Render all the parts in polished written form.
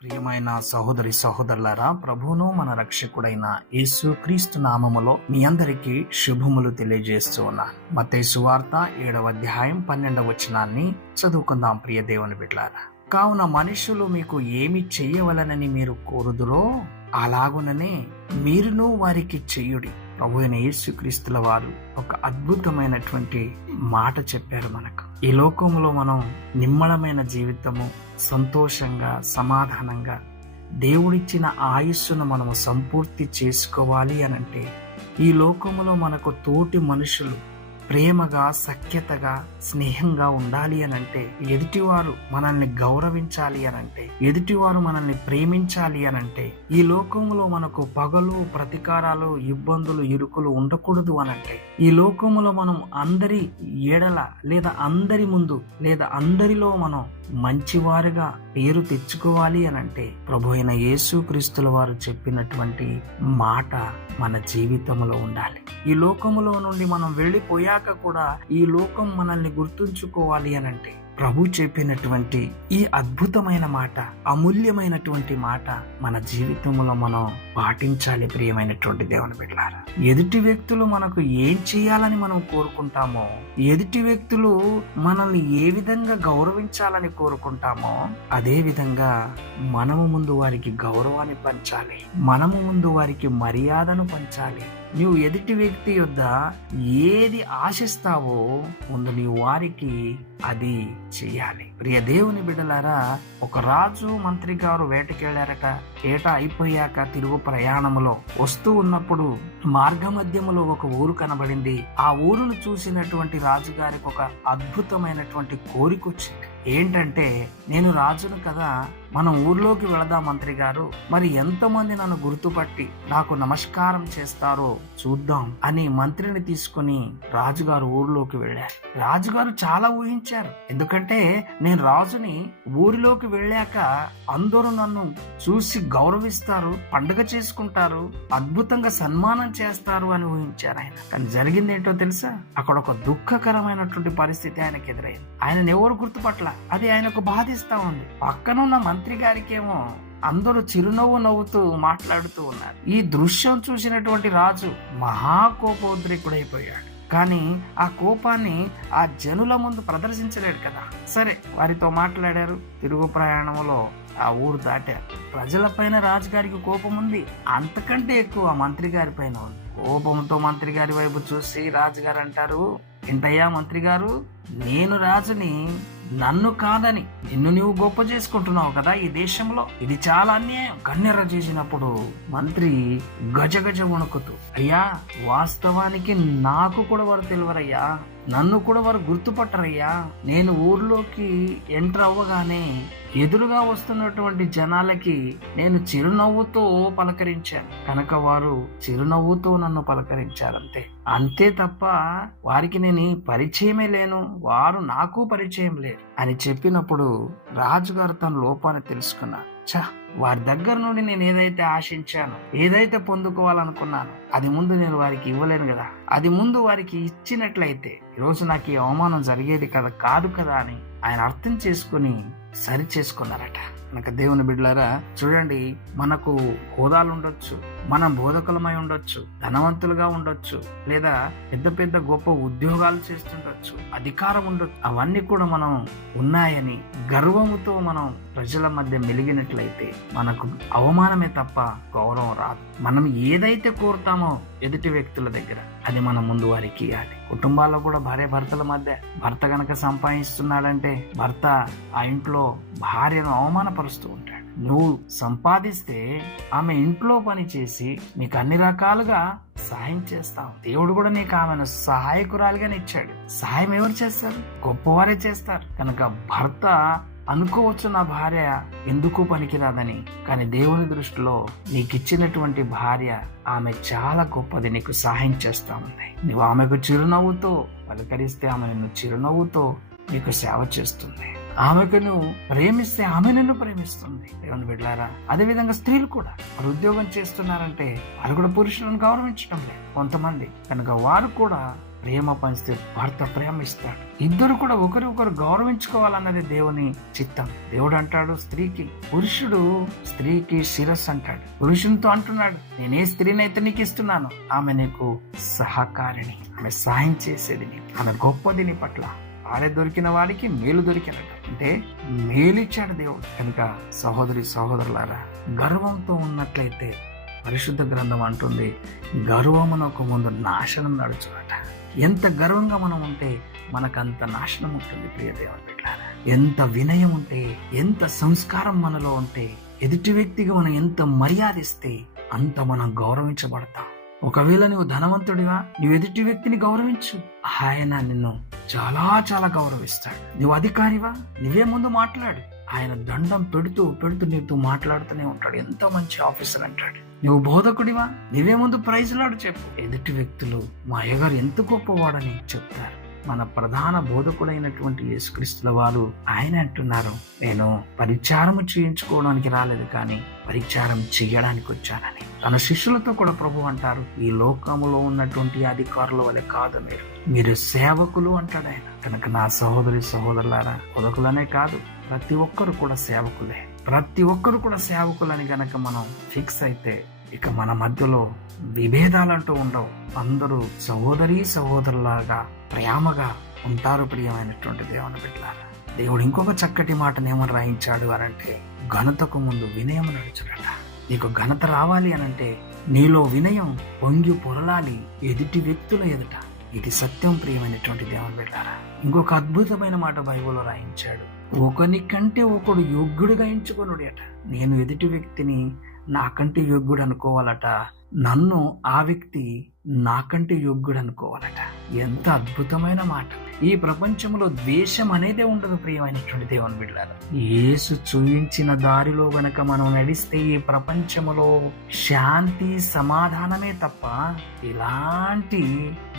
ప్రియమైన సహోదరి సహోదరులారా, ప్రభువును మన రక్షకుడైన యేసుక్రీస్తు నామములో మీ అందరికీ శుభములు తెలియజేస్తూ ఉన్నాను. మత్తయి సువార్త 7వ అధ్యాయం 12వ వచనాన్ని చదువుకుందాం. ప్రియ దేవుని బిడ్డలారా, కావున మనుషులు మీకు ఏమి చెయ్యవలనని మీరు కోరుదురో అలాగుననే మీరును వారికి చెయ్యుడి. ప్రభు అయిన యేసుక్రీస్తుల వారు ఒక అద్భుతమైనటువంటి మాట చెప్పారు మనకు. ఈ లోకంలో మనం నిమ్మళమైన జీవితము, సంతోషంగా, సమాధానంగా దేవుడిచ్చిన ఆయుస్సును మనము సంపూర్తి చేసుకోవాలి అనంటే, ఈ లోకములో మనకు తోటి మనుషులు ప్రేమగా, సఖ్యతగా, స్నేహంగా ఉండాలి అనంటే, ఎదుటివారు మనల్ని గౌరవించాలి అనంటే, ఎదుటివారు మనల్ని ప్రేమించాలి అనంటే, ఈ లోకములో మనకు పగలు, ప్రతీకారాలు, ఇబ్బందులు, ఇరుకులు ఉండకూడదు అనంటే, ఈ లోకములో మనం అందరి ఎడల లేదా అందరి ముందు లేదా అందరిలో మనం మంచివారుగా పేరు తెచ్చుకోవాలి అనంటే, ప్రభు అయిన యేసుక్రీస్తుల వారు చెప్పినటువంటి మాట మన జీవితంలో ఉండాలి. ఈ లోకములో నుండి మనం వెళ్ళిపోయాక కూడా ఈ లోకం మనల్ని గుర్తుంచుకోవాలి అనంటే, ప్రభు చెప్పినటువంటి ఈ అద్భుతమైన మాట, అమూల్యమైనటువంటి మాట మన జీవితంలో మనం పాటించాలి. ప్రియమైనటువంటి దేవుని బిడ్డలారా, ఎదుటి వ్యక్తులు మనకు ఏం చేయాలని మనం కోరుకుంటామో, ఎదుటి వ్యక్తులు మనల్ని ఏ విధంగా గౌరవించాలని కోరుకుంటామో, అదే విధంగా మనము ముందు వారికి గౌరవాన్ని పంచాలి, మనము ముందు వారికి మర్యాదను పంచాలి. నువ్వు ఎదుటి వ్యక్తి యొద్ద ఏది ఆశిస్తావో ముందు నీవు వారికి అది చెయ్యాలి. ప్రియ దేవుని బిడ్డలారా, ఒక రాజు మంత్రి గారు వేటకెళ్లారట. ఏట అయిపోయాక తిరుగు ప్రయాణములో వస్తూ ఉన్నప్పుడు మార్గ మధ్యములో ఒక ఊరు కనబడింది. ఆ ఊరును చూసినటువంటి రాజుగారికి ఒక అద్భుతమైనటువంటి కోరిక వచ్చింది. ఏంటంటే, నేను రాజును కదా, మనం ఊర్లోకి వెళదాం మంత్రి గారు, మరి ఎంతమంది నన్ను గుర్తుపట్టి నాకు నమస్కారం చేస్తారో చూద్దాం అని మంత్రిని తీసుకుని రాజుగారు ఊరిలోకి వెళ్ళారు. రాజుగారు చాలా ఊహించారు. ఎందుకంటే, నేను రాజుని, ఊరిలోకి వెళ్ళాక అందరూ నన్ను చూసి గౌరవిస్తారు, పండుగ చేసుకుంటారు, అద్భుతంగా సన్మానం చేస్తారు అని ఊహించారు ఆయన. కానీ జరిగింది ఏంటో తెలుసా? అక్కడ ఒక దుఃఖకరమైనటువంటి పరిస్థితి ఆయనకు ఎదురైంది. ఆయనను ఎవరు గుర్తుపట్ల. అది ఆయనకు బాధిస్తా ఉంది. పక్కనున్న మంత్రి గారికేమో అందరూ చిరునవ్వు నవ్వుతూ మాట్లాడుతూ ఉన్నారు. ఈ దృశ్యం చూసినటువంటి రాజు మహాకోపోద్రికుడైపోయాడు. కానీ ఆ కోపాన్ని ఆ జనుల ముందు ప్రదర్శించలేడు కదా. సరే, వారితో మాట్లాడారు. తిరుగు ప్రయాణంలో ఆ ఊరు దాటారు. ప్రజలపైన రాజుగారికి కోపం ఉంది, అంతకంటే ఎక్కువ మంత్రి గారి పైన ఉంది. కోపంతో మంత్రి గారి వైపు చూసి రాజుగారు అంటారు, ఏంటయ్యా మంత్రి గారు, నేను రాజుని, నన్ను కాదని నిన్ను నువ్వు గొప్ప చేసుకుంటున్నావు కదా ఈ దేశంలో, ఇది చాలా అన్యాయం. కన్నెర్ర చేసినప్పుడు మంత్రి గజగజ వణుకుతూ, అయ్యా, వాస్తవానికి నాకు కూడా వారు తెలియరయ్యా, నన్ను కూడా వారు గుర్తుపట్టరయ్యా. నేను ఊర్లోకి ఎంటర్ అవ్వగానే ఎదురుగా వస్తున్నటువంటి జనాలకి నేను చిరునవ్వుతో పలకరించాను కనుక వారు చిరునవ్వుతో నన్ను పలకరించారంతే, అంతే తప్ప వారికి నేను పరిచయమే లేను, వారు నాకు పరిచయం లేదు అని చెప్పినప్పుడు రాజుగారు తన లోపాన్ని తెలుసుకున్నారు. వారి దగ్గర నుండి నేను ఏదైతే ఆశించానో, ఏదైతే పొందుకోవాలనుకున్నానో, అది ముందు నేను వారికి ఇవ్వలేను కదా. అది ముందు వారికి ఇచ్చినట్లయితే ఈరోజు నాకు ఈ అవమానం జరిగేది కాదు కదా అని ఆయన అర్థం చేసుకుని సరి చేసుకున్నారట. కనుక దేవుని బిడ్డలారా, చూడండి, మనకు హోదాలు ఉండొచ్చు, మనం బోధకులమై ఉండొచ్చు, ధనవంతులుగా ఉండొచ్చు, లేదా పెద్ద పెద్ద గొప్ప ఉద్యోగాలు చేస్తుండొచ్చు, అధికారం ఉండొచ్చు. అవన్నీ కూడా మనం ఉన్నాయని గర్వముతో మనం ప్రజల మధ్య మెలిగినట్లయితే మనకు అవమానమే తప్ప గౌరవం రాదు. మనం ఏదైతే కోరుతామో ఎదుటి వ్యక్తుల దగ్గర, అది మనం ముందు వారికి ఇవ్వాలి. కుటుంబాల్లో కూడా భార్య భర్తల మధ్య భర్త గనక సంపాదిస్తున్నాడంటే భర్త ఆ ఇంట్లో భార్యను అవమానపరుస్తూ ఉంటాడు. నువ్వు సంపాదిస్తే ఆమె ఇంట్లో పని చేసి నీకు అన్ని రకాలుగా సహాయం చేస్తావు. దేవుడు కూడా నీకు ఆమెను సహాయకురాలుగానే ఇచ్చాడు. సహాయం ఎవరు చేస్తారు? గొప్పవారే చేస్తారు. కనుక భర్త అనుకోవచ్చు, నా భార్య ఎందుకు పనికిరాదని, కానీ దేవుని దృష్టిలో నీకు ఇచ్చినటువంటి భార్య ఆమె చాలా గొప్పది, నీకు సహాయం చేస్తా ఉంది. నువ్వు ఆమెకు చిరునవ్వుతో పలకరిస్తే ఆమె నిన్ను చిరునవ్వుతో నీకు సేవ చేస్తుంది. ఆమెకు నువ్వు ప్రేమిస్తే ఆమె నిన్ను ప్రేమిస్తుంది. దేవుని బిడ్డలారా, అదే విధంగా స్త్రీలు కూడా వారు ఉద్యోగం చేస్తున్నారంటే వారు కూడా పురుషులను గౌరవించడం లేదు కొంతమంది. కనుక వారు కూడా ప్రేమ పంచితే భర్త ప్రేమ ఇస్తాడు. ఇద్దరు కూడా ఒకరికొకరు గౌరవించుకోవాలన్నది దేవుని చిత్తం. దేవుడు అంటాడు స్త్రీకి, పురుషుడు స్త్రీకి శిరస్సు అంటాడు. పురుషునితో అంటున్నాడు, నేనే స్త్రీనైతే నీకు ఇస్తున్నాను, ఆమె నీకు సహకారిణి, ఆమె సహాయం చేసేది నీకు, ఆమె గొప్పది నీ పట్ల. ఆడే దొరికిన వాడికి మేలు దొరికినట్టు, అంటే మేలిచ్చాడు దేవుడు. కనుక సహోదరి సహోదరులారా, గర్వంతో ఉన్నట్లయితే పరిశుద్ధ గ్రంథం అంటుంది, గర్వమునకు ముందు నాశనం నడుచునట. ఎంత గర్వంగా మనం ఉంటే మనకంత నాశనం ఉంటుంది ప్రియ దేవుని బిడ్డలారా. ఎంత వినయం ఉంటే, ఎంత సంస్కారం మనలో ఉంటే, ఎదుటి వ్యక్తికి మనం ఎంత మర్యాద ఇస్తే అంత మనం గౌరవించబడతాం. ఒకవేళ నువ్వు ధనవంతుడిగా నువ్వు ఎదుటి వ్యక్తిని గౌరవించు, ఆయన నిన్ను చాలా చాలా గౌరవిస్తాడు. నువ్వు అధికారివా, నువ్వే ముందు మాట్లాడు, ఆయన దండం పెడుతూ పెడుతూ నీతో మాట్లాడుతూనే ఉంటాడు. ఎంతో మంచి ఆఫీసర్ అంటాడు. నువ్వు బోధకుడివా, నువ్వే ముందు ప్రైజ్లాడు చెప్పు, ఎదుటి వ్యక్తులు మా అయ్యగారు ఎంత గొప్పవాడని చెప్తారు. మన ప్రధాన బోధకుడైనటువంటి యేసుక్రీస్తుల వారు ఆయన అంటున్నారు, నేను పరిచారము చేయించుకోవడానికి రాలేదు కానీ పరిచారం చేయడానికి వచ్చానని. తన శిష్యులతో కూడా ప్రభు అంటారు, ఈ లోకములో ఉన్నటువంటి అధికారుల వలె కాదు మీరు సేవకులు అంటాడు ఆయన. కనుక నా సహోదరి సహోదరులారా, బోధకులనే కాదు, ప్రతి ఒక్కరు కూడా సేవకులే. ప్రతి ఒక్కరు కూడా సేవకులని గనక మనం ఫిక్స్ అయితే ఇక మన మధ్యలో విభేదాలంటూ ఉండవు. అందరూ సహోదరి సహోదరులాగా ప్రేమగా ఉంటారు ప్రియమైనటువంటి దేవుని బిడ్డలారా. దేవుడు ఇంకొక చక్కటి మాటనేమని రాయించాడు అనంటే, ఘనతకు ముందు వినయం నడుచురట. నీకు ఘనత రావాలి అనంటే నీలో వినయం పొంగి పొరలాలి ఎదుటి వ్యక్తుల ఎదుట. ఇది సత్యం ప్రియమైనటువంటి దేవుని బిడ్డలారా. ఇంకొక అద్భుతమైన మాట బైబిల్లో రాయించాడు, ఒకని కంటే ఒకడు యోగ్యుడిగా ఎంచుకొనుడట. నేను ఎదుటి వ్యక్తిని నాకంటే యోగ్యుడు అనుకోవాలట, నన్ను ఆ వ్యక్తి నాకంటే యోగ్యుడు అనుకోవాలట. ఎంత అద్భుతమైన మాట. ఈ ప్రపంచంలో ద్వేషం అనేదే ఉండదు ప్రియమైనటువంటి దేవుని బిడ్డలారా. యేసు చూయించిన దారిలో గనక మనం నడిస్తే ఈ ప్రపంచంలో శాంతి సమాధానమే తప్ప ఇలాంటి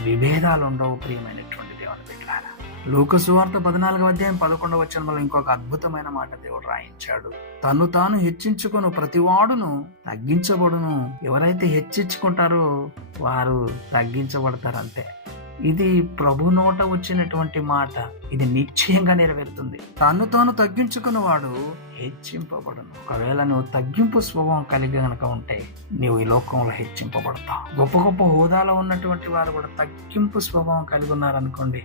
విభేదాలు ఉండవు ప్రియమైనటువంటి దేవుని బిడ్డలారా. లూకా సువార్త 14వ అధ్యాయం 11వ వచనంలో ఇంకొక అద్భుతమైన మాట దేవుడు రాయించాడు, తను తాను హెచ్చించుకొను ప్రతివాడును తగ్గించబడును. ఎవరైతే హెచ్చించుకుంటారో వారు తగ్గించబడతారు, అంతే. ఇది ప్రభు నోట వచ్చినటువంటి మాట. ఇది నిశ్చయంగా నెరవేరుతుంది. తను తాను తగ్గించుకున్నవాడు హెచ్చింపబడును. ఒకవేళ నువ్వు తగ్గింపు స్వభావం కలిగి గనక ఉంటే నువ్వు ఈ లోకంలో హెచ్చింపబడతావు. గొప్ప గొప్ప హోదాలో ఉన్నటువంటి వారు కూడా తగ్గింపు స్వభావం కలిగి ఉన్నారనుకోండి,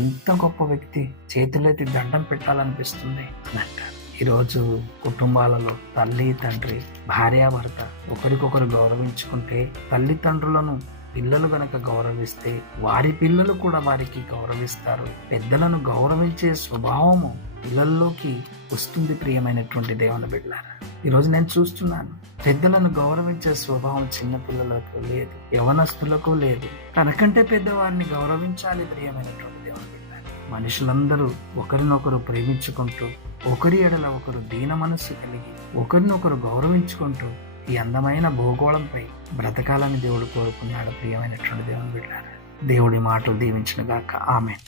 ఎంత గొప్ప వ్యక్తి, చేతులెత్తి దండం పెట్టాలనిపిస్తుంది అని అంటారు. ఈరోజు కుటుంబాలలో తల్లి తండ్రి భార్యాభర్త ఒకరికొకరు గౌరవించుకుంటే, తల్లిదండ్రులను పిల్లలు గనక గౌరవిస్తే వారి పిల్లలు కూడా వారికి గౌరవిస్తారు. పెద్దలను గౌరవించే స్వభావము పిల్లల్లోకి వస్తుంది ప్రియమైనటువంటి దేవుని బిడ్డలారా. ఈరోజు నేను చూస్తున్నాను, పెద్దలను గౌరవించే స్వభావం చిన్న పిల్లలకు లేదు, యవనస్తులకు లేదు. తనకంటే పెద్దవారిని గౌరవించాలి ప్రియమైనటువంటి దేవుని బిడ్డలారా. మనుషులందరూ ఒకరినొకరు ప్రేమించుకుంటూ, ఒకరి ఎడల ఒకరు దీన మనస్సు కలిగి, ఒకరినొకరు గౌరవించుకుంటూ ఈ అందమైన భూగోళంపై బ్రతకాలని దేవుడు కోరుకున్నాడు ప్రియమైనటువంటి దేవుని బిడ్డలారా. దేవుడి మాటలు దీవించును గాక. ఆమేన్.